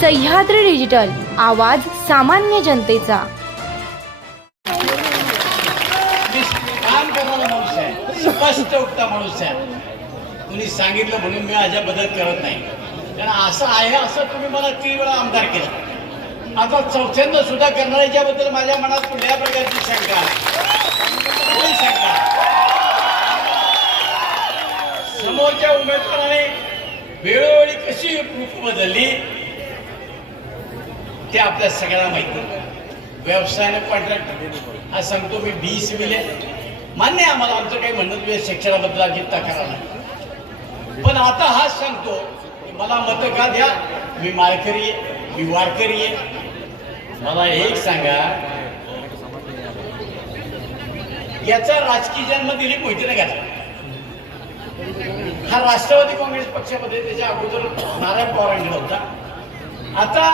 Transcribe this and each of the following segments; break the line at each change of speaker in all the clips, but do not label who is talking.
Sahyadri digital आवाज सामान्य जनतेचा.
माणूस आहे स्पष्ट उठता माणूस आहे. तुम्ही सांगितलं म्हणून मी माझ्या बदल करत नाही. कारण असं आहे असं तुम्ही मला तीन वेळा आमदार केलं. आता चौथ्यांदा सुद्धा करणाऱ्याच्याबद्दल माझ्या मनात कुठल्या प्रकारची शंका शंका समोरच्या उमेदवाराने वेळोवेळी कशी रूप बदलली? ते आपल्या सगळ्यांना माहिती व्यवसायाने कॉन्ट्रॅक्ट हा सांगतो मी बी सिव्हिल आहे मान्य आहे आम्हाला आमचं काही म्हणणं तुझ्या शिक्षणाबद्दल अजित तक्रार नाही. पण आता हाच सांगतो की मला मतं का द्या मी माळकरी आहे मी वारकरी आहे. मला एक सांगा याचा राजकीय जन्म माहिती मोहितीने घातला. हा राष्ट्रवादी काँग्रेस पक्षामध्ये त्याच्या अगोदर नारायण पवारांकडे होता. आता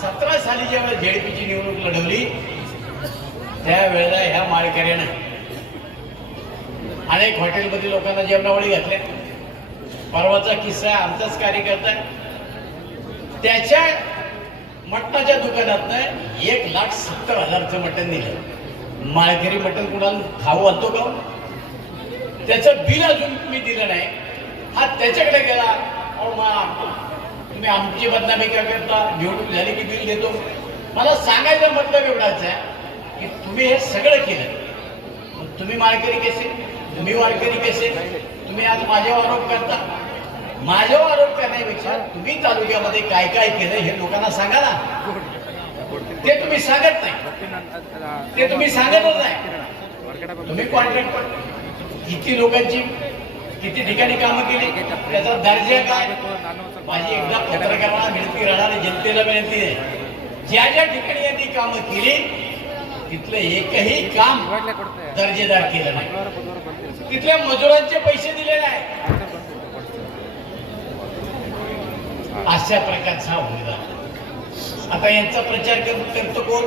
सतरा साली जेव्हा जेडपीची निवडणूक लढवली त्यावेळेला ह्या माळकऱ्यानं अनेक हॉटेलमध्ये लोकांना जेवणावळी घातल्या. परवाचा किस्सा आमचाच कार्यकर्ता त्याच्या मटणाच्या दुकानातनं एक लाख सत्तर हजारचं मटण दिलं. माळकरी मटण कुणाला खाऊ आणतो का? त्याचं बिल अजून तुम्ही दिलं नाही. हा त्याच्याकडे गेला. अहो तुम्ही आमची बदनामी का करता? निवडणूक झाली की बिल देतो. मला सांगायचं मतलब एवढाच आहे की तुम्ही हे सगळं केलं. मग तुम्ही माळकरी कसे? तुम्ही वारकरी कसे? तुम्ही आज माझ्यावर आरोप करता? माझ्यावर आरोप करण्यापेक्षा तुम्ही तालुक्यामध्ये काय काय केलं हे लोकांना सांगा ना. ते तुम्ही सांगत नाही. ते तुम्ही सांगतच नाही. तुम्ही कॉन्ट्रॅक्ट किती लोकांची किती ठिकाणी कामं केली? त्याचा दर्जा काय? माझी एकदा पत्रकारांना विनंती राहणारी जनतेला विनंती आहे ज्या ज्या ठिकाणी यांनी कामं केली तिथलं एकही काम दर्जेदार केलं नाही. तिथल्या मजुरांचे पैसे दिले नाही अशा प्रकारचा हा मुलगा आता यांचा प्रचार करतो कोण?